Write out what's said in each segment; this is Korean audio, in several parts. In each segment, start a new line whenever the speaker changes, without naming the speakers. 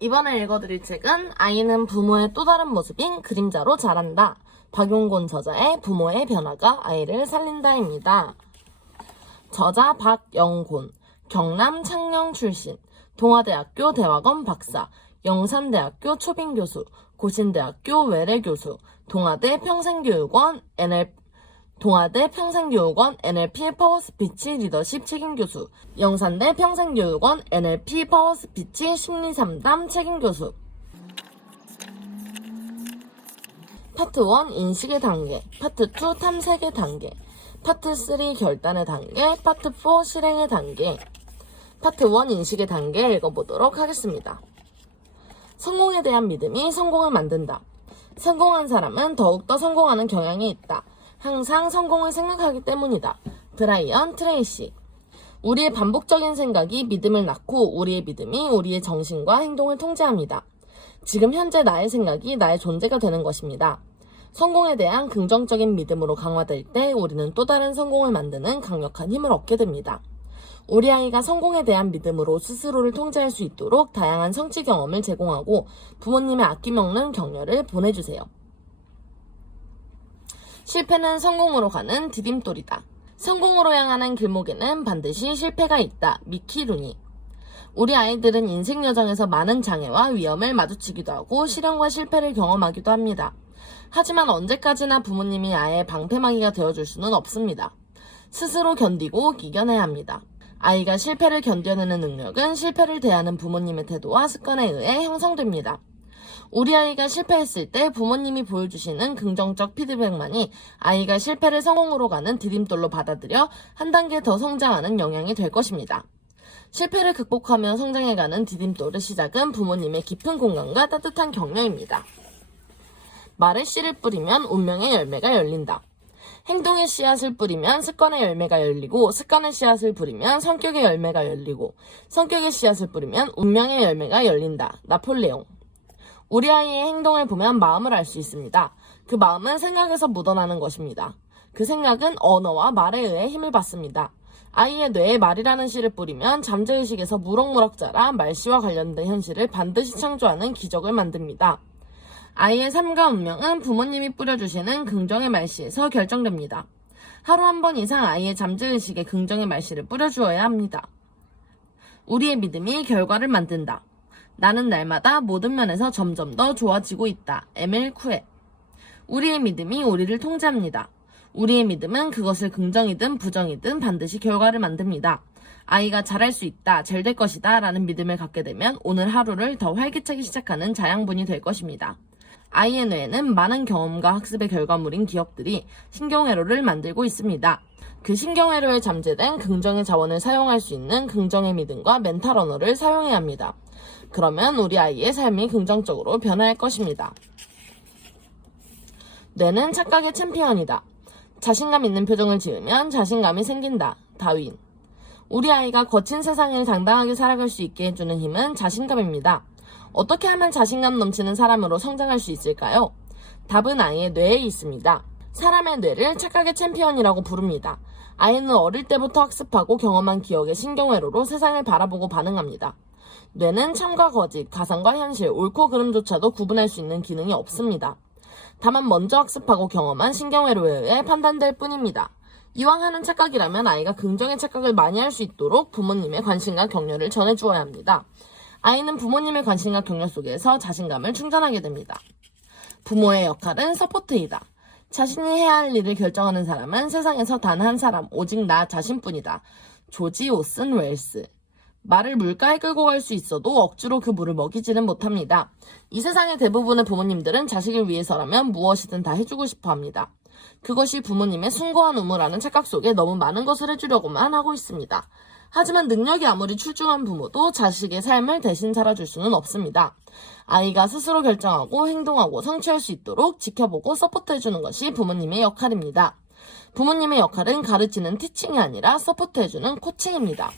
이번에 읽어드릴 책은 아이는 부모의 또 다른 모습인 그림자로 자란다. 박용곤 저자의 부모의 변화가 아이를 살린다입니다. 저자 박영곤, 경남 창녕 출신, 동아대학교 대학원 박사, 영산대학교 초빙교수, 고신대학교 외래교수, 동아대 평생교육원 NLP 동아대 평생교육원 NLP 파워스피치 리더십 책임교수, 영산대 평생교육원 NLP 파워스피치 심리상담 책임교수. 파트 1 인식의 단계, 파트 2 탐색의 단계, 파트 3 결단의 단계, 파트 4 실행의 단계. 파트 1 인식의 단계 읽어보도록 하겠습니다. 성공에 대한 믿음이 성공을 만든다. 성공한 사람은 더욱더 성공하는 경향이 있다. 항상 성공을 생각하기 때문이다. 드라이언 트레이시. 우리의 반복적인 생각이 믿음을 낳고 우리의 믿음이 우리의 정신과 행동을 통제합니다. 지금 현재 나의 생각이 나의 존재가 되는 것입니다. 성공에 대한 긍정적인 믿음으로 강화될 때 우리는 또 다른 성공을 만드는 강력한 힘을 얻게 됩니다. 우리 아이가 성공에 대한 믿음으로 스스로를 통제할 수 있도록 다양한 성취 경험을 제공하고 부모님의 아낌없는 격려를 보내주세요. 실패는 성공으로 가는 디딤돌이다. 성공으로 향하는 길목에는 반드시 실패가 있다. 미키 루니. 우리 아이들은 인생 여정에서 많은 장애와 위험을 마주치기도 하고 실현과 실패를 경험하기도 합니다. 하지만 언제까지나 부모님이 아예 방패막이가 되어줄 수는 없습니다. 스스로 견디고 이겨내야 합니다. 아이가 실패를 견뎌내는 능력은 실패를 대하는 부모님의 태도와 습관에 의해 형성됩니다. 우리 아이가 실패했을 때 부모님이 보여주시는 긍정적 피드백만이 아이가 실패를 성공으로 가는 디딤돌로 받아들여 한 단계 더 성장하는 영향이 될 것입니다. 실패를 극복하며 성장해가는 디딤돌의 시작은 부모님의 깊은 공감과 따뜻한 격려입니다. 말에 씨를 뿌리면 운명의 열매가 열린다. 행동의 씨앗을 뿌리면 습관의 열매가 열리고 습관의 씨앗을 뿌리면 성격의 열매가 열리고 성격의 씨앗을 뿌리면 운명의 열매가 열린다. 나폴레옹 우리 아이의 행동을 보면 마음을 알 수 있습니다. 그 마음은 생각에서 묻어나는 것입니다. 그 생각은 언어와 말에 의해 힘을 받습니다. 아이의 뇌에 말이라는 씨를 뿌리면 잠재의식에서 무럭무럭 자라 말씨와 관련된 현실을 반드시 창조하는 기적을 만듭니다. 아이의 삶과 운명은 부모님이 뿌려주시는 긍정의 말씨에서 결정됩니다. 하루 한 번 이상 아이의 잠재의식에 긍정의 말씨를 뿌려주어야 합니다. 우리의 믿음이 결과를 만든다. 나는 날마다 모든 면에서 점점 더 좋아지고 있다. 에밀 쿠에. 우리의 믿음이 우리를 통제합니다. 우리의 믿음은 그것을 긍정이든 부정이든 반드시 결과를 만듭니다. 아이가 잘할 수 있다, 잘 될 것이다 라는 믿음을 갖게 되면 오늘 하루를 더 활기차게 시작하는 자양분이 될 것입니다. 아이의 뇌에는 많은 경험과 학습의 결과물인 기억들이 신경회로를 만들고 있습니다. 그 신경회로에 잠재된 긍정의 자원을 사용할 수 있는 긍정의 믿음과 멘탈 언어를 사용해야 합니다. 그러면 우리 아이의 삶이 긍정적으로 변화할 것입니다. 뇌는 착각의 챔피언이다. 자신감 있는 표정을 지으면 자신감이 생긴다. 다윈. 우리 아이가 거친 세상을 당당하게 살아갈 수 있게 해주는 힘은 자신감입니다. 어떻게 하면 자신감 넘치는 사람으로 성장할 수 있을까요? 답은 아이의 뇌에 있습니다. 사람의 뇌를 착각의 챔피언이라고 부릅니다. 아이는 어릴 때부터 학습하고 경험한 기억의 신경회로로 세상을 바라보고 반응합니다. 뇌는 참과 거짓, 가상과 현실, 옳고 그름조차도 구분할 수 있는 기능이 없습니다. 다만 먼저 학습하고 경험한 신경회로에 의해 판단될 뿐입니다. 이왕 하는 착각이라면 아이가 긍정의 착각을 많이 할 수 있도록 부모님의 관심과 격려를 전해주어야 합니다. 아이는 부모님의 관심과 격려 속에서 자신감을 충전하게 됩니다. 부모의 역할은 서포트이다. 자신이 해야 할 일을 결정하는 사람은 세상에서 단 한 사람, 오직 나 자신뿐이다. 조지 오슨 웰스. 말을 물가에 끌고 갈 수 있어도 억지로 그 물을 먹이지는 못합니다. 이 세상의 대부분의 부모님들은 자식을 위해서라면 무엇이든 다 해주고 싶어 합니다. 그것이 부모님의 숭고한 우무라는 착각 속에 너무 많은 것을 해주려고만 하고 있습니다. 하지만 능력이 아무리 출중한 부모도 자식의 삶을 대신 살아줄 수는 없습니다. 아이가 스스로 결정하고 행동하고 성취할 수 있도록 지켜보고 서포트해주는 것이 부모님의 역할입니다. 부모님의 역할은 가르치는 티칭이 아니라 서포트해주는 코칭입니다.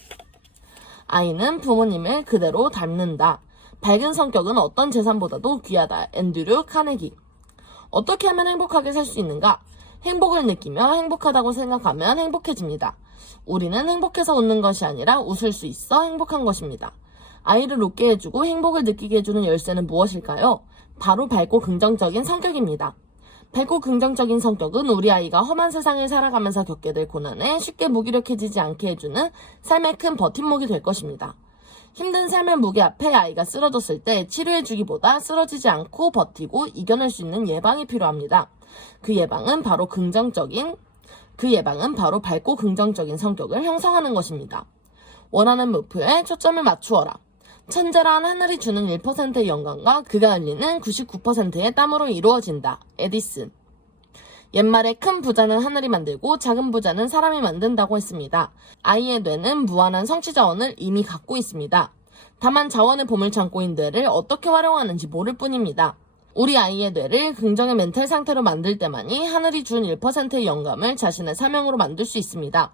아이는 부모님을 그대로 닮는다. 밝은 성격은 어떤 재산보다도 귀하다. 앤드류 카네기. 어떻게 하면 행복하게 살 수 있는가? 행복을 느끼며 행복하다고 생각하면 행복해집니다. 우리는 행복해서 웃는 것이 아니라 웃을 수 있어 행복한 것입니다. 아이를 웃게 해주고 행복을 느끼게 해주는 열쇠는 무엇일까요? 바로 밝고 긍정적인 성격입니다. 밝고 긍정적인 성격은 우리 아이가 험한 세상을 살아가면서 겪게 될 고난에 쉽게 무기력해지지 않게 해주는 삶의 큰 버팀목이 될 것입니다. 힘든 삶의 무게 앞에 아이가 쓰러졌을 때 치료해주기보다 쓰러지지 않고 버티고 이겨낼 수 있는 예방이 필요합니다. 그 예방은 바로 긍정적인, 그 예방은 바로 밝고 긍정적인 성격을 형성하는 것입니다. 원하는 목표에 초점을 맞추어라. 천재란 하늘이 주는 1%의 영광과 그가 흘리는 99%의 땀으로 이루어진다. 에디슨. 옛말에 큰 부자는 하늘이 만들고 작은 부자는 사람이 만든다고 했습니다. 아이의 뇌는 무한한 성취 자원을 이미 갖고 있습니다. 다만 자원의 보물 창고인 뇌를 어떻게 활용하는지 모를 뿐입니다. 우리 아이의 뇌를 긍정의 멘탈 상태로 만들 때만이 하늘이 준 1%의 영감을 자신의 사명으로 만들 수 있습니다.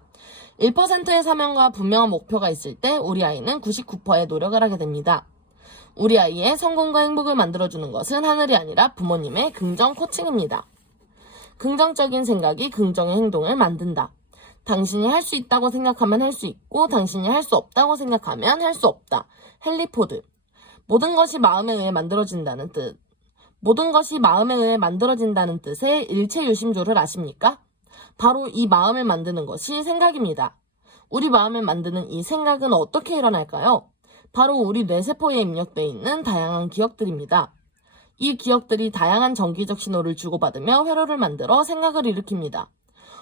1%의 사명과 분명한 목표가 있을 때 우리 아이는 99%의 노력을 하게 됩니다. 우리 아이의 성공과 행복을 만들어주는 것은 하늘이 아니라 부모님의 긍정 코칭입니다. 긍정적인 생각이 긍정의 행동을 만든다. 당신이 할 수 있다고 생각하면 할 수 있고, 당신이 할 수 없다고 생각하면 할 수 없다. 헨리포드. 모든 것이 마음에 의해 만들어진다는 뜻. 모든 것이 마음에 의해 만들어진다는 뜻의 일체유심조를 아십니까? 바로 이 마음을 만드는 것이 생각입니다. 우리 마음을 만드는 이 생각은 어떻게 일어날까요? 바로 우리 뇌세포에 입력되어 있는 다양한 기억들입니다. 이 기억들이 다양한 정기적 신호를 주고받으며 회로를 만들어 생각을 일으킵니다.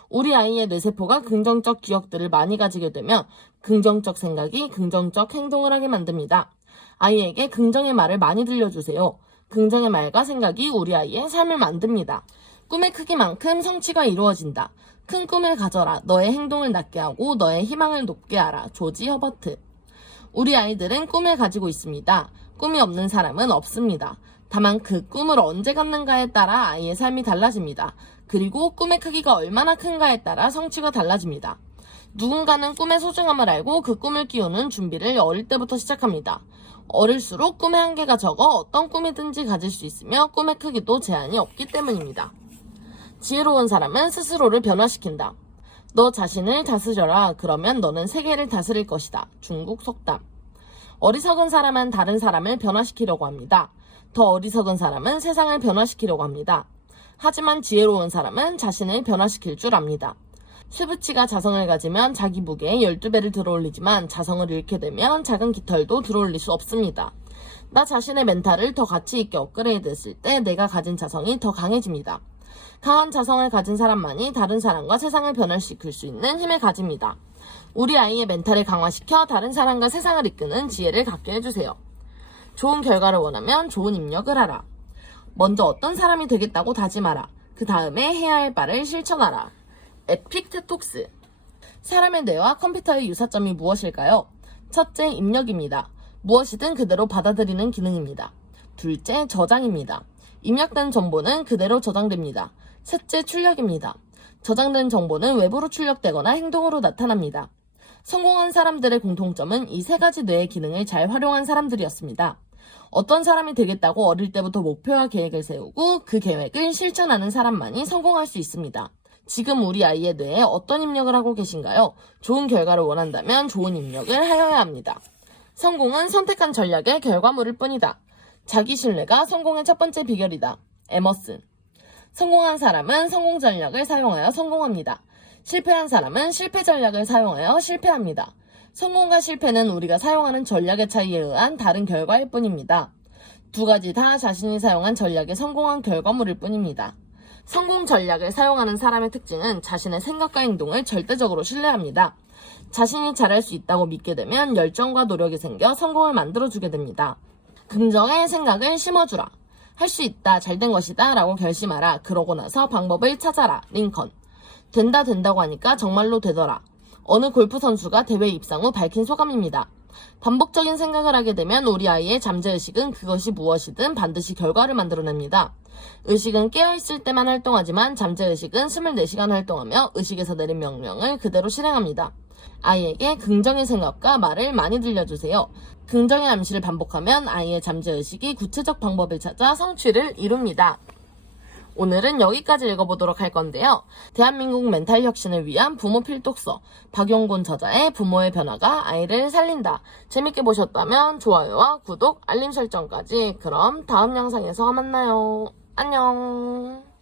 우리 아이의 뇌세포가 긍정적 기억들을 많이 가지게 되면 긍정적 생각이 긍정적 행동을 하게 만듭니다. 아이에게 긍정의 말을 많이 들려주세요. 긍정의 말과 생각이 우리 아이의 삶을 만듭니다. 꿈의 크기만큼 성취가 이루어진다. 큰 꿈을 가져라. 너의 행동을 낮게 하고 너의 희망을 높게 하라. 조지 허버트. 우리 아이들은 꿈을 가지고 있습니다. 꿈이 없는 사람은 없습니다. 다만 그 꿈을 언제 갖는가에 따라 아이의 삶이 달라집니다. 그리고 꿈의 크기가 얼마나 큰가에 따라 성취가 달라집니다. 누군가는 꿈의 소중함을 알고 그 꿈을 키우는 준비를 어릴 때부터 시작합니다. 어릴수록 꿈의 한계가 적어 어떤 꿈이든지 가질 수 있으며 꿈의 크기도 제한이 없기 때문입니다. 지혜로운 사람은 스스로를 변화시킨다. 너 자신을 다스려라. 그러면 너는 세계를 다스릴 것이다. 중국 속담. 어리석은 사람은 다른 사람을 변화시키려고 합니다. 더 어리석은 사람은 세상을 변화시키려고 합니다. 하지만 지혜로운 사람은 자신을 변화시킬 줄 압니다. 스부치가 자성을 가지면 자기 무게의 12배를 들어올리지만 자성을 잃게 되면 작은 깃털도 들어올릴 수 없습니다. 나 자신의 멘탈을 더 가치 있게 업그레이드 했을 때 내가 가진 자성이 더 강해집니다. 강한 자성을 가진 사람만이 다른 사람과 세상을 변화시킬 수 있는 힘을 가집니다. 우리 아이의 멘탈을 강화시켜 다른 사람과 세상을 이끄는 지혜를 갖게 해주세요. 좋은 결과를 원하면 좋은 입력을 하라. 먼저 어떤 사람이 되겠다고 다짐하라. 그 다음에 해야 할 바를 실천하라. 에픽테톡스. 사람의 뇌와 컴퓨터의 유사점이 무엇일까요? 첫째, 입력입니다. 무엇이든 그대로 받아들이는 기능입니다. 둘째, 저장입니다. 입력된 정보는 그대로 저장됩니다. 셋째 출력입니다. 저장된 정보는 외부로 출력되거나 행동으로 나타납니다. 성공한 사람들의 공통점은 이 세 가지 뇌의 기능을 잘 활용한 사람들이었습니다. 어떤 사람이 되겠다고 어릴 때부터 목표와 계획을 세우고 그 계획을 실천하는 사람만이 성공할 수 있습니다. 지금 우리 아이의 뇌에 어떤 입력을 하고 계신가요? 좋은 결과를 원한다면 좋은 입력을 하여야 합니다. 성공은 선택한 전략의 결과물일 뿐이다. 자기 신뢰가 성공의 첫 번째 비결이다. 에머슨. 성공한 사람은 성공 전략을 사용하여 성공합니다. 실패한 사람은 실패 전략을 사용하여 실패합니다. 성공과 실패는 우리가 사용하는 전략의 차이에 의한 다른 결과일 뿐입니다. 두 가지 다 자신이 사용한 전략에 성공한 결과물일 뿐입니다. 성공 전략을 사용하는 사람의 특징은 자신의 생각과 행동을 절대적으로 신뢰합니다. 자신이 잘할 수 있다고 믿게 되면 열정과 노력이 생겨 성공을 만들어주게 됩니다. 긍정의 생각을 심어주라. 할 수 있다, 잘 된 것이다 라고 결심하라. 그러고 나서 방법을 찾아라. 링컨. 된다, 된다고 하니까 정말로 되더라. 어느 골프 선수가 대회 입상 후 밝힌 소감입니다. 반복적인 생각을 하게 되면 우리 아이의 잠재의식은 그것이 무엇이든 반드시 결과를 만들어냅니다. 의식은 깨어있을 때만 활동하지만 잠재의식은 24시간 활동하며 의식에서 내린 명령을 그대로 실행합니다. 아이에게 긍정의 생각과 말을 많이 들려주세요. 긍정의 암시를 반복하면 아이의 잠재의식이 구체적 방법을 찾아 성취를 이룹니다. 오늘은 여기까지 읽어보도록 할 건데요. 대한민국 멘탈 혁신을 위한 부모 필독서 박용곤 저자의 부모의 변화가 아이를 살린다. 재밌게 보셨다면 좋아요와 구독, 알림 설정까지. 그럼 다음 영상에서 만나요. 안녕.